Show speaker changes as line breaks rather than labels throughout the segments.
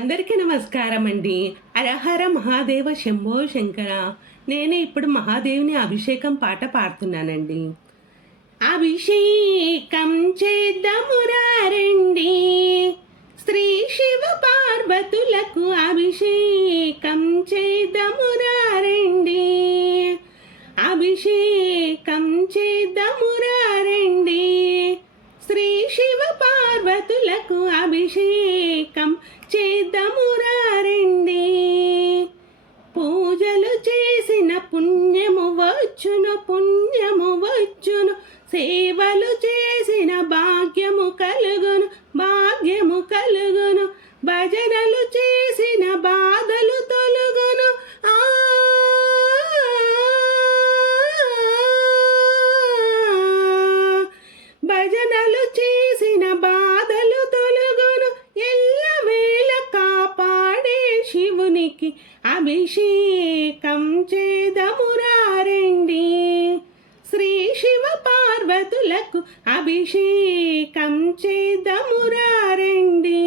అందరికీ నమస్కారం అండి అరహర మహాదేవ శంభో శంకర. నేను ఇప్పుడు మహాదేవుని అభిషేకం పాట పాడుతున్నానండి. అభిషేకం చేద్దామురారండి స్త్రీ శివ పార్వతులకు అభిషేకం చేద్దామురారండి అభిషేకం చేద్దామురారండి శ్రీ శివ పార్వతులకు అభిషేకం చేద్దామురారండి పూజలు చేసిన పుణ్యము వచ్చును పుణ్యము వచ్చును. సేవలు చేసిన భాగ్యము కలుగును. బా శివునికి అభిషేకం చేదమురారండి శ్రీ శివ పార్వతులకు అభిషేకం చేదమురారండి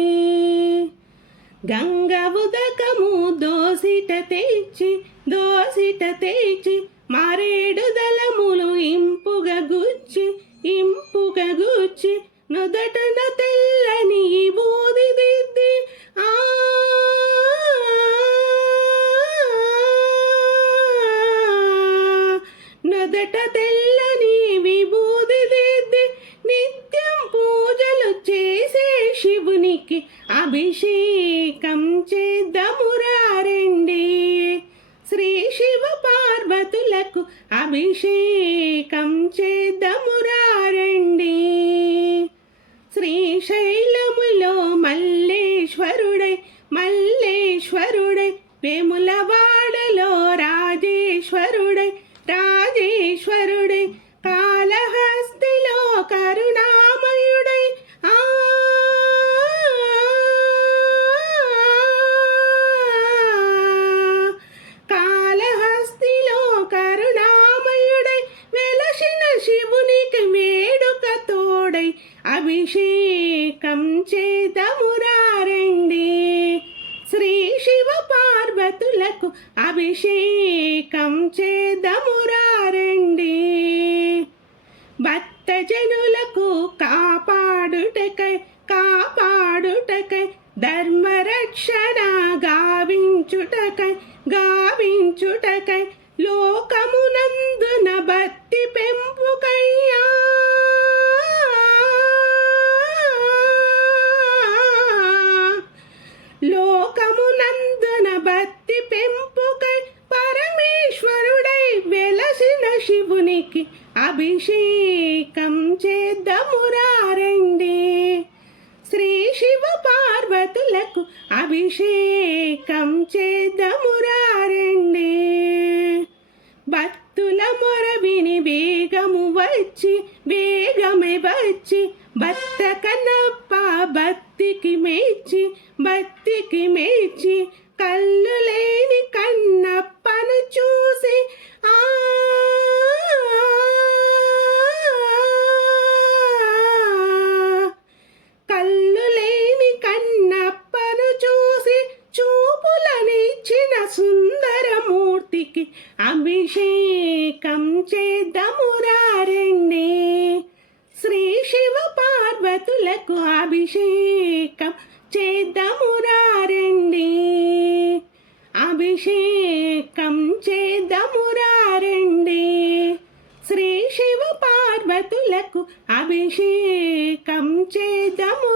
గంగ ఉదకము దోసిట తెచ్చి దోసిట తెచ్చి మారేడు దళములు ఇంపు అభిషేకం చేద్దమురారండి శ్రీశైలములో మల్లేశ్వరుడై మల్లేశ్వరుడై వేములవాడలో రాజేశ్వరుడు అభిషేకం చేదమురారండి. భక్త జనులకు కాపాడుటకై కాపాడుటకై ధర్మరక్షణ గావించుటకై గావించుటకై లోక అభిషేకం చేద్దామురారండి. శ్రీ శివ పార్వతులకు అభిషేకం చేద్దామురారండి. భక్తుల మొర విని వేగము వచ్చి వేగమే వచ్చి భక్త కన్నప్ప భక్తికి మెచ్చి భక్తికి మెచ్చి అభిషేకం చేద్దామురారండి శ్రీ శివ పార్వతులకు అభిషేకం చేద్దామురారండి అభిషేకం చేద్దామురారండి శ్రీ శివ పార్వతులకు అభిషేకం చేద్దాము